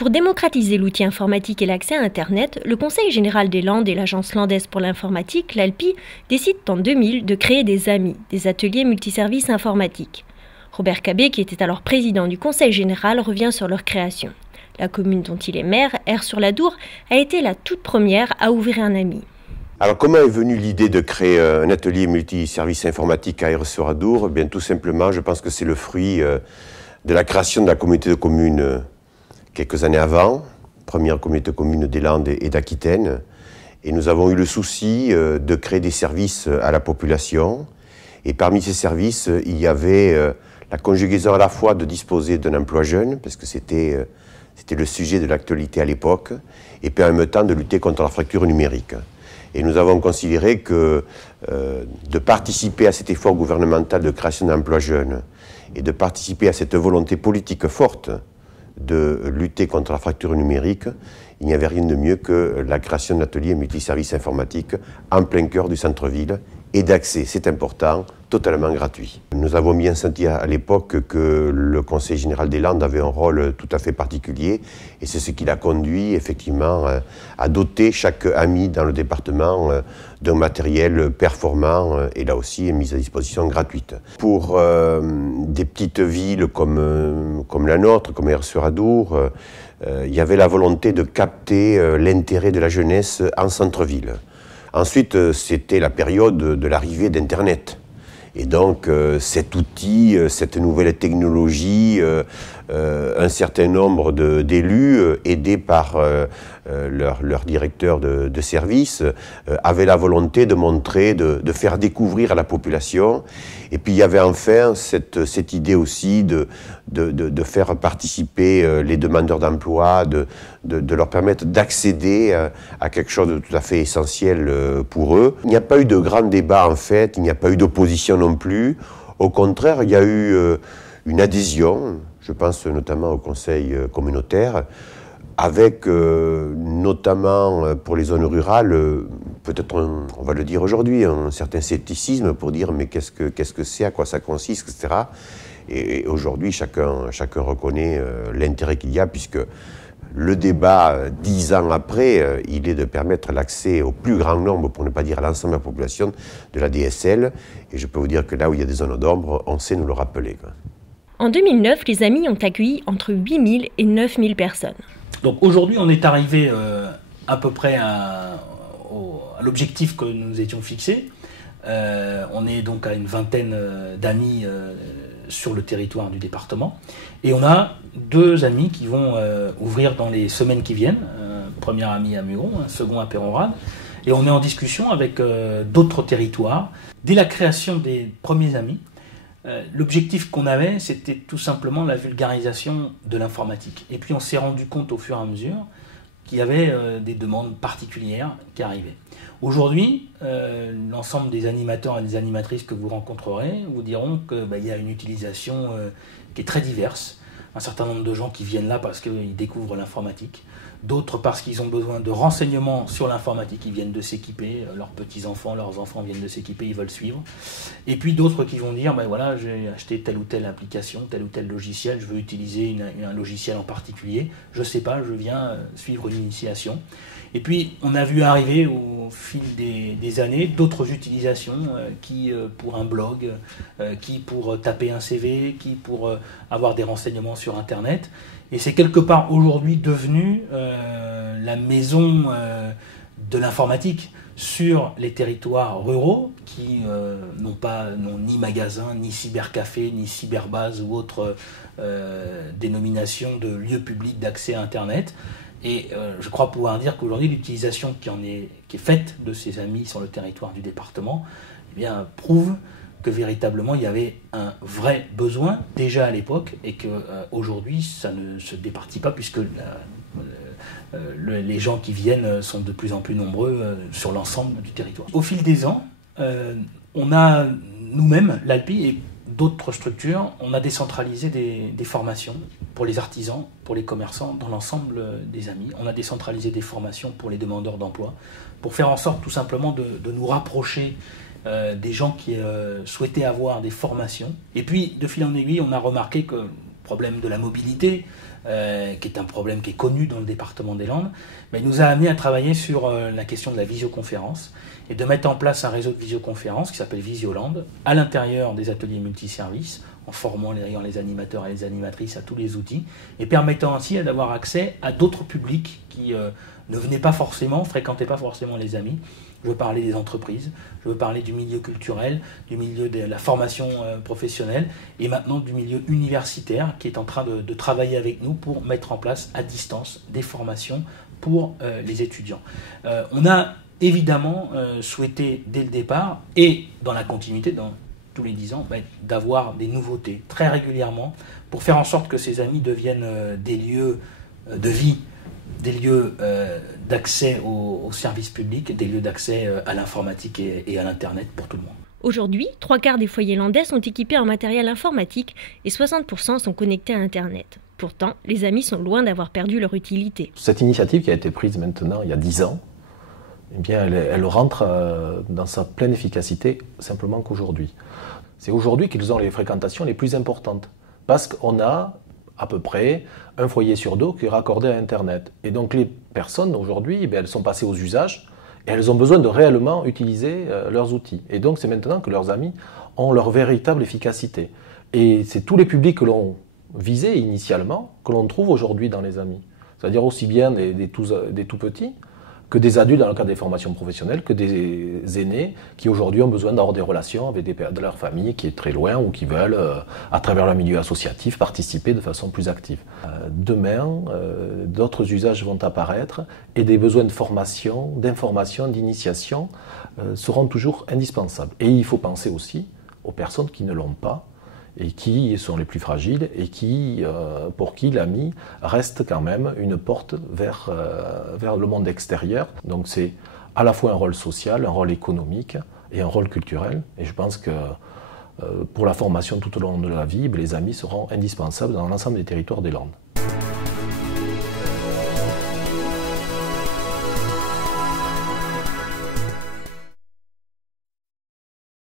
Pour démocratiser l'outil informatique et l'accès à Internet, le Conseil général des Landes et l'Agence landaise pour l'informatique, l'ALPI, décident en 2000 de créer des AMI, des ateliers multiservices informatiques. Robert Cabé, qui était alors président du Conseil général, revient sur leur création. La commune dont il est maire, Aire-sur-l'Adour, a été la toute première à ouvrir un AMI. Alors comment est venue l'idée de créer un atelier multiservices informatique à Aire-sur-Adour? Bien, tout simplement, je pense que c'est le fruit de la création de la communauté de communes quelques années avant, première communauté de communes des Landes et d'Aquitaine. Et nous avons eu le souci de créer des services à la population. Et parmi ces services, il y avait la conjugaison à la fois de disposer d'un emploi jeune, parce que c'était le sujet de l'actualité à l'époque, et puis en même temps de lutter contre la fracture numérique. Et nous avons considéré que de participer à cet effort gouvernemental de création d'emplois jeunes et de participer à cette volonté politique forte de lutter contre la fracture numérique, il n'y avait rien de mieux que la création d'ateliers multiservices informatiques en plein cœur du centre-ville et d'accès, c'est important, totalement gratuit. Nous avons bien senti à l'époque que le Conseil général des Landes avait un rôle tout à fait particulier et c'est ce qui l'a conduit effectivement à doter chaque AMI dans le département d'un matériel performant et là aussi mis à disposition gratuite. Pour des petites villes comme la nôtre, comme Aire-sur-Adour, il y avait la volonté de capter l'intérêt de la jeunesse en centre-ville. Ensuite, c'était la période de l'arrivée d'Internet. Et donc, cet outil, cette nouvelle technologie, un certain nombre d'élus, aidés par leur directeur de service, avaient la volonté de montrer, de faire découvrir à la population. Et puis, il y avait enfin cette idée aussi de faire participer les demandeurs d'emploi, de leur permettre d'accéder à quelque chose de tout à fait essentiel pour eux. Il n'y a pas eu de grand débat, en fait, il n'y a pas eu d'opposition non plus. Au contraire, il y a eu une adhésion, je pense notamment au conseil communautaire, avec notamment pour les zones rurales, peut-être, on va le dire aujourd'hui, un certain scepticisme pour dire mais qu'est-ce que c'est, à quoi ça consiste, etc. Et aujourd'hui, chacun reconnaît l'intérêt qu'il y a, puisque le débat, 10 ans après, il est de permettre l'accès au plus grand nombre, pour ne pas dire à l'ensemble de la population, de la DSL. Et je peux vous dire que là où il y a des zones d'ombre, on sait nous le rappeler, quoi. En 2009, les AMI ont accueilli entre 8000 et 9000 personnes. Donc aujourd'hui, on est arrivé à peu près à l'objectif que nous étions fixés. On est donc à une vingtaine d'AMI sur le territoire du département. Et on a 2 AMI qui vont ouvrir dans les semaines qui viennent. Premier AMI à Mugon, un second à Peronrade. Et on est en discussion avec d'autres territoires. Dès la création des premiers AMI, l'objectif qu'on avait, c'était tout simplement la vulgarisation de l'informatique. Et puis on s'est rendu compte au fur et à mesure qu'il y avait des demandes particulières qui arrivaient. Aujourd'hui, l'ensemble des animateurs et des animatrices que vous rencontrerez vous diront qu'il y a une utilisation qui est très diverse. Un certain nombre de gens qui viennent là parce qu'ils découvrent l'informatique, d'autres parce qu'ils ont besoin de renseignements sur l'informatique, ils viennent de s'équiper, leurs petits-enfants, leurs enfants viennent de s'équiper, ils veulent suivre. Et puis d'autres qui vont dire, voilà, j'ai acheté telle ou telle application, tel ou tel logiciel, je veux utiliser un logiciel en particulier, je ne sais pas, je viens suivre une initiation. Et puis on a vu arriver au fil des années d'autres utilisations qui pour un blog, qui pour taper un CV, qui pour avoir des renseignements sur Internet. Et c'est quelque part aujourd'hui devenu la maison de l'informatique sur les territoires ruraux qui n'ont ni magasin, ni cybercafé, ni cyberbase ou autre dénomination de lieu public d'accès à Internet. Et je crois pouvoir dire qu'aujourd'hui, l'utilisation qui est faite de ces AMI sur le territoire du département prouve que véritablement il y avait un vrai besoin déjà à l'époque et qu'aujourd'hui ça ne se départit pas puisque les gens qui viennent sont de plus en plus nombreux sur l'ensemble du territoire. Au fil des ans, on a nous-mêmes, l'ALPI et d'autres structures, on a décentralisé des formations pour les artisans, pour les commerçants, dans l'ensemble des AMI. On a décentralisé des formations pour les demandeurs d'emploi, pour faire en sorte tout simplement de nous rapprocher des gens qui souhaitaient avoir des formations. Et puis, de fil en aiguille, on a remarqué que le problème de la mobilité, qui est un problème qui est connu dans le département des Landes, mais il nous a amené à travailler sur la question de la visioconférence et de mettre en place un réseau de visioconférence qui s'appelle Visioland à l'intérieur des ateliers multiservices, en formant d'ailleurs les animateurs et les animatrices à tous les outils, et permettant ainsi d'avoir accès à d'autres publics qui ne venaient pas forcément, fréquentaient pas forcément les amis. Je veux parler des entreprises, je veux parler du milieu culturel, du milieu de la formation professionnelle, et maintenant du milieu universitaire qui est en train de travailler avec nous pour mettre en place à distance des formations pour les étudiants. On a évidemment souhaité dès le départ, et dans la continuité, dans tous les 10 ans, d'avoir des nouveautés très régulièrement pour faire en sorte que ces amis deviennent des lieux de vie, des lieux d'accès aux services publics, des lieux d'accès à l'informatique et à l'Internet pour tout le monde. Aujourd'hui, 3/4 des foyers landais sont équipés en matériel informatique et 60% sont connectés à Internet. Pourtant, les amis sont loin d'avoir perdu leur utilité. Cette initiative qui a été prise maintenant il y a 10 ans, eh bien, elle rentre dans sa pleine efficacité simplement qu'aujourd'hui. C'est aujourd'hui qu'ils ont les fréquentations les plus importantes, parce qu'on a à peu près un foyer sur 2 qui est raccordé à Internet. Et donc les personnes aujourd'hui, elles sont passées aux usages et elles ont besoin de réellement utiliser leurs outils. Et donc c'est maintenant que leurs amis ont leur véritable efficacité. Et c'est tous les publics que l'on visait initialement que l'on trouve aujourd'hui dans les amis. C'est-à-dire aussi bien des tout petits que des adultes dans le cadre des formations professionnelles, que des aînés qui aujourd'hui ont besoin d'avoir des relations avec de leur famille qui est très loin ou qui veulent, à travers leur milieu associatif, participer de façon plus active. Demain, d'autres usages vont apparaître et des besoins de formation, d'information, d'initiation seront toujours indispensables. Et il faut penser aussi aux personnes qui ne l'ont pas et qui sont les plus fragiles et pour qui l'AMI reste quand même une porte vers le monde extérieur. Donc c'est à la fois un rôle social, un rôle économique et un rôle culturel. Et je pense que pour la formation tout au long de la vie, les amis seront indispensables dans l'ensemble des territoires des Landes.